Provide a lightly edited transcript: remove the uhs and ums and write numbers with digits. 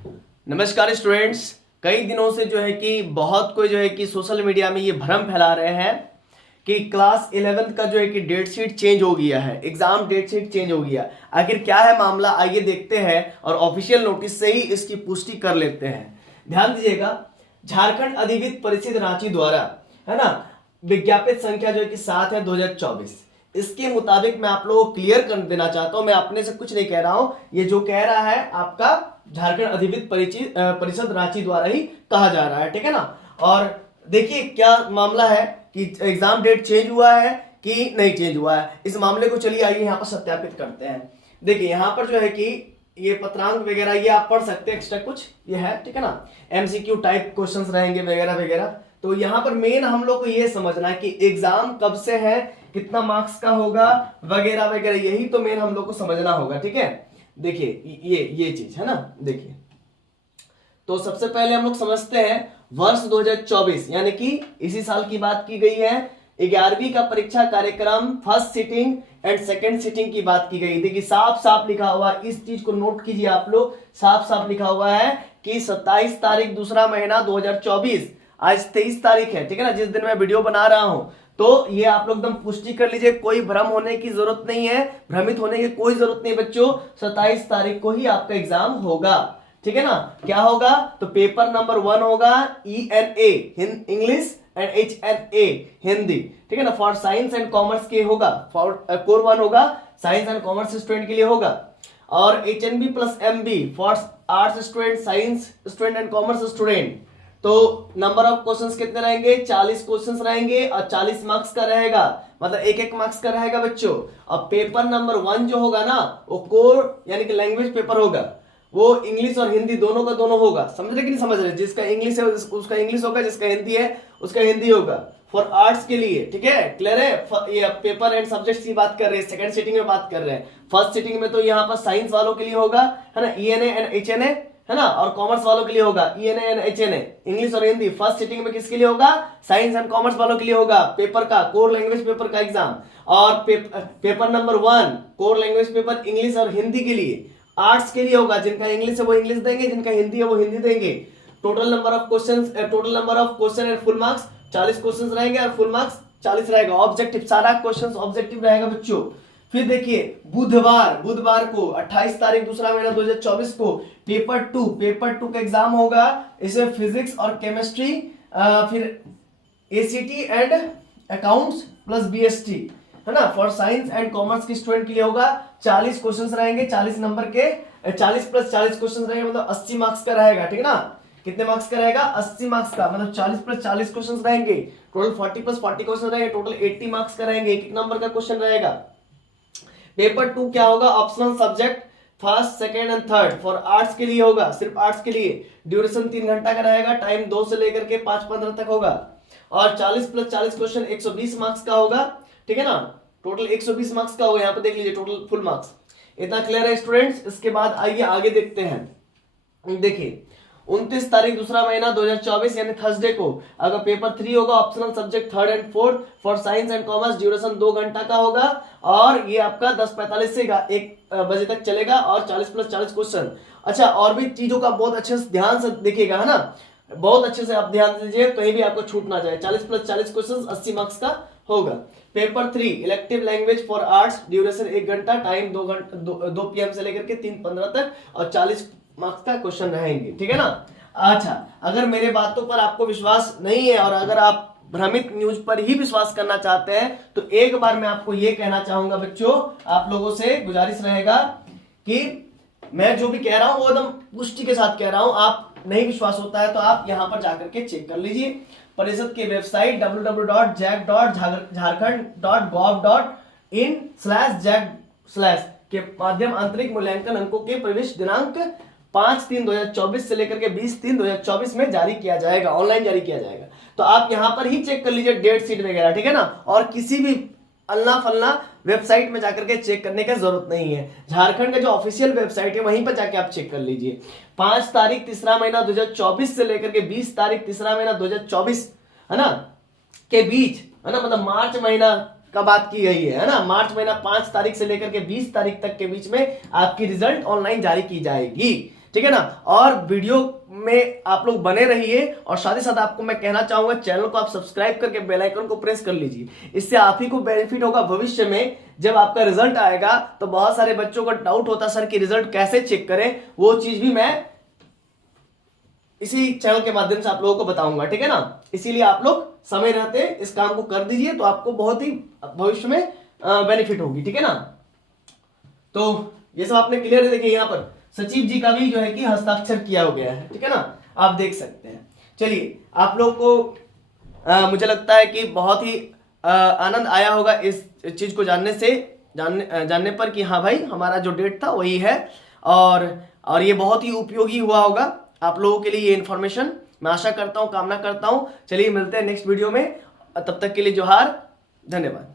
नमस्कार स्टूडेंट्स। कई दिनों से जो है कि बहुत कोई जो है कि सोशल मीडिया में ये भ्रम फैला रहे हैं कि क्लास 11th का जो है कि डेट शीट चेंज हो गया है, एग्जाम डेट शीट चेंज हो गया। आखिर क्या है मामला, आइए देखते हैं और ऑफिशियल नोटिस से ही इसकी पुष्टि कर लेते हैं। ध्यान दीजिएगा, झारखंड अधिविद्य परिषद रांची द्वारा है ना विज्ञापित संख्या जो है कि 7 है 2024। इसके मुताबिक मैं आप लोगों को क्लियर कर देना चाहता हूं, मैं अपने से कुछ नहीं कह रहा हूं, ये जो कह रहा है आपका झारखंड अधिविद्य परिषद रांची द्वारा ही कहा जा रहा है, ठीक है ना। और देखिए क्या मामला है कि एग्जाम डेट चेंज हुआ है कि नहीं चेंज हुआ है। इस मामले को चलिए आइए यहाँ पर सत्यापित करते हैं। देखिए यहाँ पर जो है कि ये पत्रांक वगैरह ये आप पढ़ सकते हैं, एक्स्ट्रा कुछ ये है, ठीक है ना। एमसीक्यू टाइप क्वेश्चंस रहेंगे वगैरह वगैरह। तो यहाँ पर मेन हम लोग को ये समझना है कि एग्जाम कब से है, कितना मार्क्स का होगा वगैरह वगैरह, यही तो मेन हम लोग को समझना होगा, ठीक है। देखिए ये चीज है ना। देखिए तो सबसे पहले हम लोग समझते हैं वर्ष 2024 यानी कि इसी साल की बात की गई है। 11वीं का परीक्षा कार्यक्रम first sitting and second sitting की बात की गई। देखिए साफ साफ लिखा हुआ, इस चीज को नोट कीजिए आप लोग, साफ साफ लिखा हुआ है कि 27 तारीख दूसरा महीना 2024, आज 23 तारीख है, ठीक है ना, जिस दिन मैं वीडियो बना रहा हूं। तो ये आप लोग एकदम पुष्टि कर लीजिए, कोई भ्रम होने की जरूरत नहीं है, भ्रमित होने की कोई जरूरत नहीं बच्चों। 27 तारीख को ही आपका एग्जाम होगा, ठीक है ना। क्या होगा तो पेपर नंबर 1 होगा ENA English and HNA Hindi, ठीक है ना। फॉर साइंस एंड कॉमर्स के होगा, फॉर कोर 1 होगा साइंस एंड कॉमर्स स्टूडेंट के लिए होगा, और HNB plus MB for arts student, science student and commerce student. तो नंबर ऑफ क्वेश्चंस कितने रहेंगे, 40 क्वेश्चंस रहेंगे और 40 मार्क्स का रहेगा, मतलब एक मार्क्स का रहेगा बच्चों। और पेपर नंबर 1 जो होगा ना वो कोर यानी कि लैंग्वेज पेपर होगा, वो इंग्लिश और हिंदी दोनों का दोनों होगा। समझ रहे कि नहीं समझ रहे, जिसका इंग्लिश है उसका इंग्लिश होगा, जिसका हिंदी है उसका हिंदी होगा। फॉर आर्ट्स के लिए, ठीक है, क्लियर है। ये पेपर एंड सब्जेक्ट्स की बात कर रहे हैं, सेकंड सिटिंग में बात कर रहे हैं। फर्स्ट सिटिंग में तो यहाँ पर साइंस वालों के लिए होगा, है ना, ENA एंड HNA, है ना, और कॉमर्स वालों के लिए होगा ENA एंड HNA इंग्लिश और हिंदी। फर्स्ट सिटिंग में किसके लिए होगा, साइंस एंड कॉमर्स वालों के लिए होगा पेपर का, कोर लैंग्वेज पेपर का एग्जाम। और paper number 1 core language paper English और हिंदी के लिए, आर्ट्स के लिए होगा, जिनका इंग्लिश है वो इंग्लिश देंगे, जिनका हिंदी है वो हिंदी देंगे। Total number of question and full marks 40 question रहेंगे और फुल मार्क्स 40 रहेगा। ऑब्जेक्टिव, सारा क्वेश्चन ऑब्जेक्टिव रहेगा बच्चों। फिर देखिए बुधवार को 28 तारीख दूसरा महीना 2024 को पेपर 2 का एग्जाम होगा। इसमें फिजिक्स और केमिस्ट्री, फिर ACT and accounts plus BST, है ना। फॉर साइंस एंड कॉमर्स के स्टूडेंट के लिए होगा 40 क्वेश्चंस रहेंगे, 40 नंबर के, 40 प्लस 40 क्वेश्चंस रहेंगे, मतलब 80 मार्क्स का रहेगा, ठीक है ना। कितने मार्क्स का रहेगा, 80 मार्क्स का, मतलब 40 प्लस 40 क्वेश्चंस रहेंगे, टोटल 40 प्लस 40 क्वेश्चन रहेंगे, टोटल 80 मार्क्स का रहेंगे, एक नंबर का क्वेश्चन रहेगा। पेपर 2 क्या होगा, optional subject first second and third, for arts के लिए होगा, सिर्फ आर्ट्स के लिए। ड्यूरेशन 3 घंटा का रहेगा, टाइम 2 से लेकर के 5:15 तक होगा, और 40 प्लस 40 क्वेश्चन 120 मार्क्स का होगा, ठीक है ना। टोटल 120 मार्क्स का होगा, यहाँ पे देख लीजिए टोटल फुल मार्क्स। इतना क्लियर है स्टूडेंट्स। इसके बाद आइए आगे देखते हैं। देखिए 29 तारीख दूसरा महीना 2024 यानी थर्सडे को अगर पेपर 3 होगा, optional subject third and fourth for science and commerce, duration 2 घंटा का होगा, और ये आपका 10:45 से 1 बजे तक चलेगा, और 40 प्लस 40 क्वेश्चन। अच्छा, और भी चीजों का बहुत अच्छे से ध्यान से देखिएगा, है ना, बहुत अच्छे से आप ध्यान दीजिए, कहीं भी आपको छूट ना जाए। 40 प्लस 40 क्वेश्चन 80 मार्क्स का होगा। Paper 3 elective language for arts, duration 1 घंटा, टाइम 2 PM से लेकर के 3:15 तक, और 40 मार्क्स का क्वेश्चन रहेंगे, ठीक है ना। अच्छा, अगर मेरे बातों पर आपको विश्वास नहीं है और अगर आप भ्रमित न्यूज पर ही विश्वास करना चाहते हैं तो एक बार मैं आपको यह कहना चाहूंगा बच्चों, आप लोगों से गुजारिश रहेगा कि मैं जो भी कह रहा हूं वो एकदम पुष्टि के साथ कह रहा हूं। आप नहीं विश्वास होता है तो आप यहां पर जाकर के चेक कर लीजिए। परिषद की वेबसाइट www.jac.jharkhand.gov.in/jac/ के माध्यम आंतरिक मूल्यांकन अंकों के प्रवेश दिनांक 5/3/2024 से लेकर के 20/3/2024 में जारी किया जाएगा, ऑनलाइन जारी किया जाएगा। तो आप यहां पर ही चेक कर लीजिए डेट शीट वगैरह, ठीक है ना। और किसी भी अल्लाह फल्ला वेबसाइट में जाकर के चेक करने की जरूरत नहीं है। झारखंड का जो ऑफिशियल वेबसाइट है वहीं पर जाके आप चेक कर लीजिए। 5 तारीख तीसरा महीना 2024 से लेकर के 20 तारीख तीसरा महीना 2024, है ना, के बीच, है ना, मतलब मार्च महीना का बात की गई है ना। मार्च महीना 5 तारीख से लेकर के 20 तारीख तक के बीच में आपकी रिजल्ट ऑनलाइन जारी की जाएगी। ठीक है ना। और वीडियो में आप लोग बने रहिए और साथ ही साथ आपको मैं कहना चाहूंगा चैनल को आप सब्सक्राइब करके बेल आइकन को प्रेस कर लीजिए। इससे आप ही को बेनिफिट होगा भविष्य में जब आपका रिजल्ट आएगा तो बहुत सारे बच्चों को डाउट होता सर कि रिजल्ट कैसे चेक करें, वो चीज भी मैं इसी चैनल के माध्यम से आप लोगों को बताऊंगा, ठीक है ना। इसीलिए आप लोग समय रहते इस काम को कर दीजिए तो आपको बहुत ही भविष्य में बेनिफिट होगी, ठीक है ना। तो ये सब आपने क्लियर देखिए, यहाँ पर सचिव जी का भी जो है कि हस्ताक्षर किया हो गया है, ठीक है ना, आप देख सकते हैं। चलिए आप लोग को मुझे लगता है कि बहुत ही आनंद आया होगा इस चीज को जानने पर कि हाँ भाई हमारा जो डेट था वही है, और ये बहुत ही उपयोगी हुआ होगा आप लोगों के लिए ये इन्फॉर्मेशन, मैं आशा करता हूँ, कामना करता हूँ। चलिए मिलते हैं नेक्स्ट वीडियो में, तब तक के लिए जोहार, धन्यवाद।